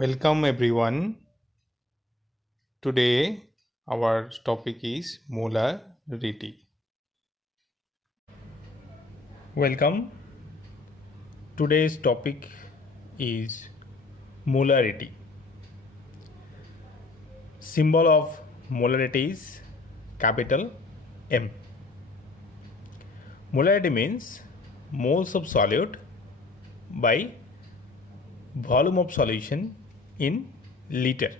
Welcome everyone. Today our topic is molarity. Welcome. Today's topic is molarity. Symbol of molarity is capital M. Molarity means moles of solute by volume of solution in liter,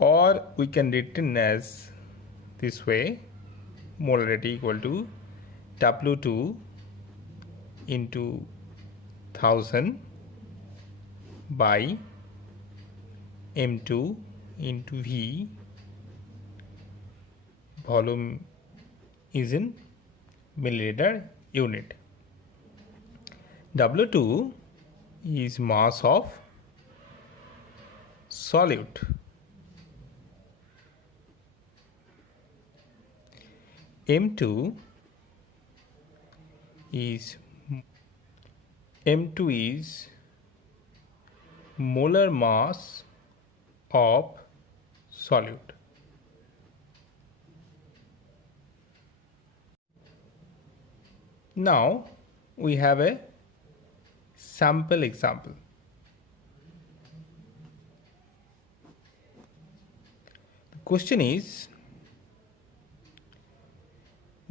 or we can written as this way: molarity equal to W2 into 1000 by M2 into V. Volume is in milliliter unit. W2 is mass of solute. M2 is molar mass of solute. Now we have a sample example. The question is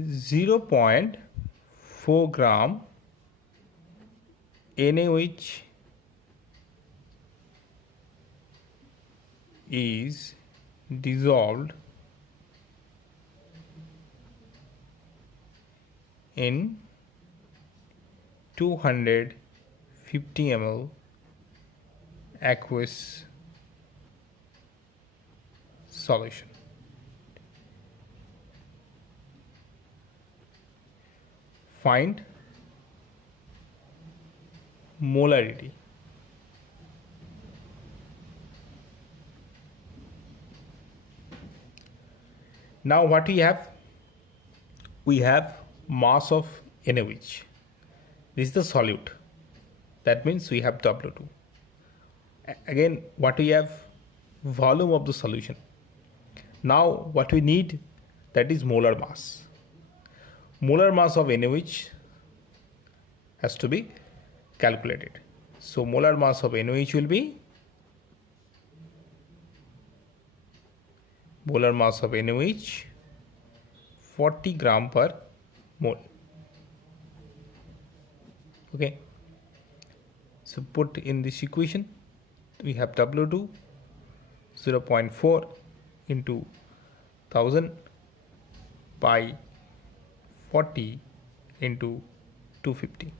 0.4 gram NaOH is dissolved in 250 ml aqueous solution. Find molarity. Now what we have? We have mass of NaOH. This is the solute. That means we have W2. Again, what we have? Volume of the solution. Now what we need? That is molar mass. Molar mass of NaOH has to be calculated. So molar mass of NaOH will be 40 gram per mole. Okay. So put in this equation, we have W2 0.4 into 1000 by 40 into 250.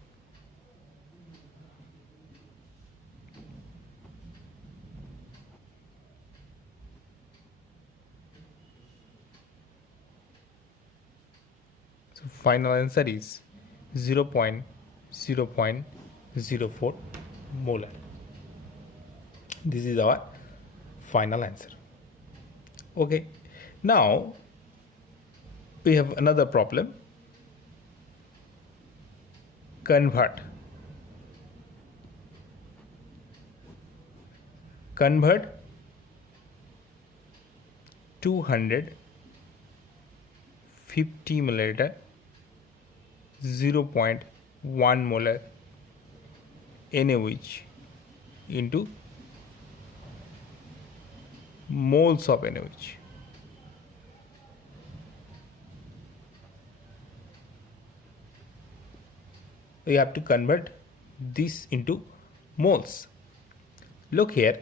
So final answer is 0.04 molar. This is our final answer. Okay. Now we have another problem. Convert 250 milliliter 0.1 molar NaOH into moles of NaOH. We have to convert this into moles. Look here,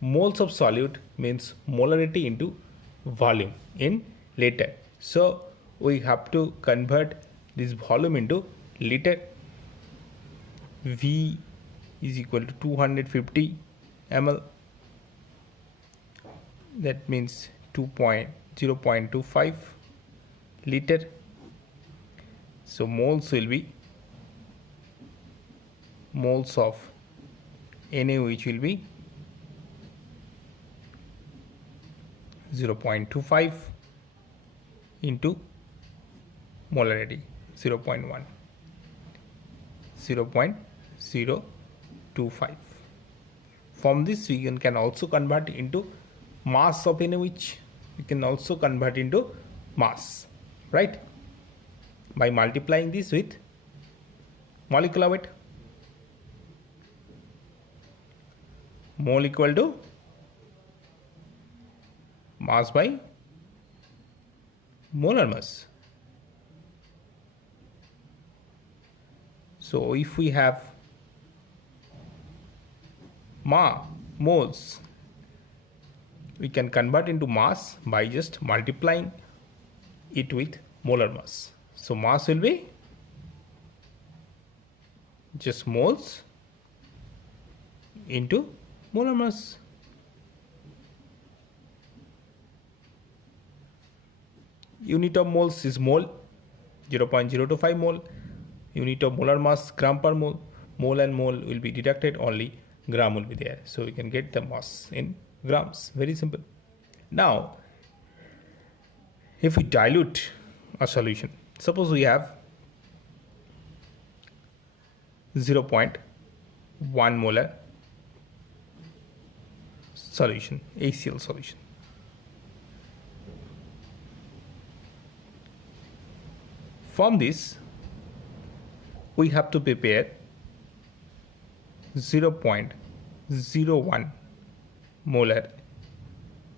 moles of solute means molarity into volume in liter. So we have to convert this volume into liter. V is equal to 250 ml. That means 0.25 liter. So moles will be, moles of NaOH will be 0.25 into molarity 0.1, 0.025. from this we can also convert into mass of NaOH. You can also convert into mass, right? By multiplying this with molecular weight. Mole equal to mass by molar mass. So if we have moles, we can convert into mass by just multiplying it with molar mass. So mass will be just moles into molar mass. Unit of moles is mole, 0.025 mole. Unit of molar mass, gram per mole. Mole and mole will be deducted, only gram will be there. So we can get the mass in grams. Very simple. Now, if we dilute a solution, suppose we have 0.1 molar solution, HCl solution. From this, we have to prepare 0.01 molar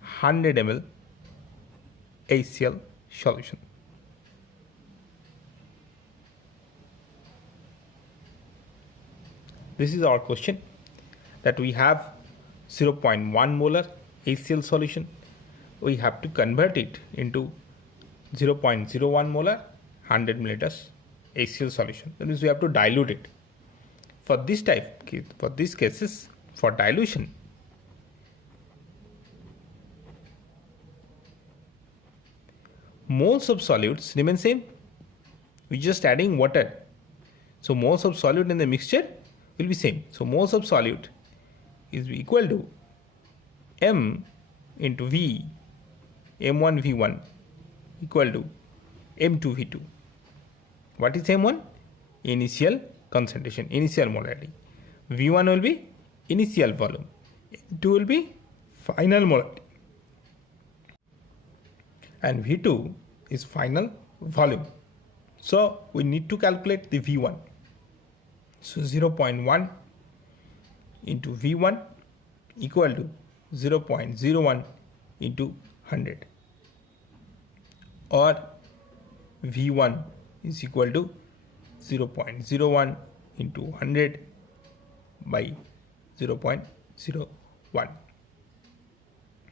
100 ml HCl solution. This is our question, that we have 0.1 molar HCl solution. We have to convert it into 0.01 molar 100 milliliters HCl solution. That means we have to dilute it. For this cases, for dilution, moles of solutes remain same. We just adding water. So moles of solute in the mixture will be same. So moles of solute is equal to M into V, M1 V1 equal to M2 V2. What is M1? Initial concentration, initial molarity. V1 will be initial volume. M2 will be final molarity. And V2 is final volume. So we need to calculate the V1. So 0.1 into V1 equal to 0.01 into 100, or V1 is equal to 0.01 into 100 by 0.01.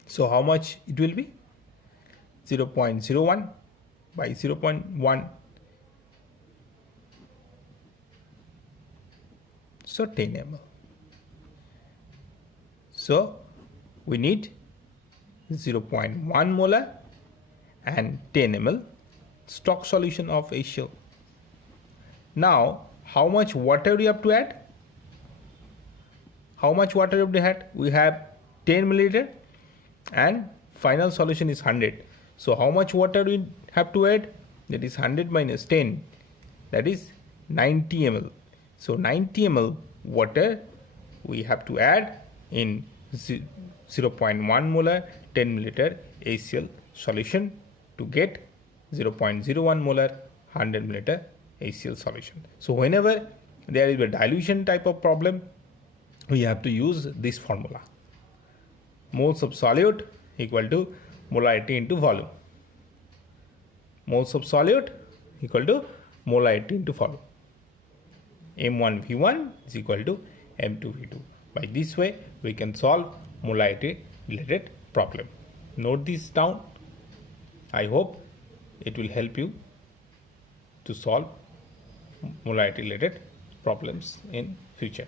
So how much it will be? 0.01 by 0.1. So 10 ml. So we need 0.1 molar and 10 ml stock solution of HCl. Now, how much water we have to add? How much water we have to add? We have 10 milliliter and final solution is 100. So how much water we have to add? That is 100 minus 10. That is 90 ml. So 90 ml water we have to add in 0.1 molar 10 milliliter HCl solution to get 0.01 molar 100 milliliter HCl solution. So whenever there is a dilution type of problem, we have to use this formula. Moles of solute equal to molarity into volume. Moles of solute equal to molarity into volume. M1 V1 is equal to M2 V2. By this way, we can solve molarity related problem. Note this down. I hope it will help you to solve molarity related problems in future.